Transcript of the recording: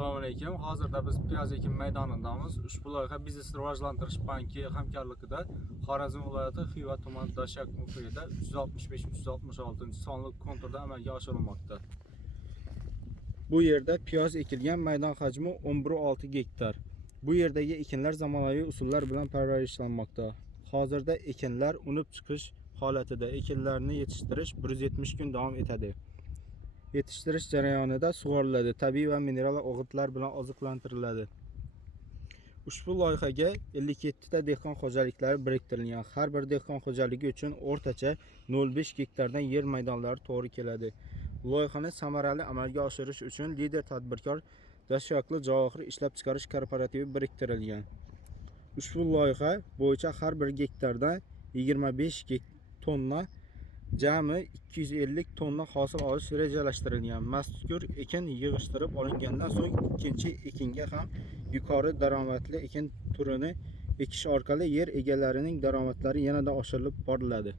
Assalomu alaykum. Hozirda biz piyoz ekin maydonidamiz. Ushbu loyiha Biznes rivojlantirish banki hamkorligida Xorazm viloyati Xiva tumani Dashak muhitida 365-366 sonli konturda amalga oshirilmoqda. Bu yerda piyoz ekilgan, maydon hajmi 11,6 gektar. Bu yerdagi ekinlar zamonaviy usullar bilan parvarishlanmoqda. Hozirda ekinlar unib chiqish holatida. Ekinlarni yetishtirish 170 kun davom etadi. Yetishtirish jarayonida sug'oriladi, tabiiy va mineral o'g'itlar bilan oziqlantiriladi. Ushbu loyihaga 57 ta dehqon xo'jaliklari biriktirilgan. Har bir dehqon xo'jaligi uchun o'rtacha 0,5 gektardan yer maydonlari to'g'ri keladi. Loyihani samarali amalga oshirish uchun lider tadbirkor Dashakli Javohir ishlab chiqarish kooperativi biriktirilgan. Ushbu loyiha bo'yicha har bir gektardan 25 tonna jami 250 tonna hosil olish rejalashtirilgan. Mazkur ekin yig'ishtirib olingandan so'ng ikkinchi ekinga ham yuqori daromadli ekin turini ekish orqali yer egalarining daromadlari yanada oshirilib boriladi.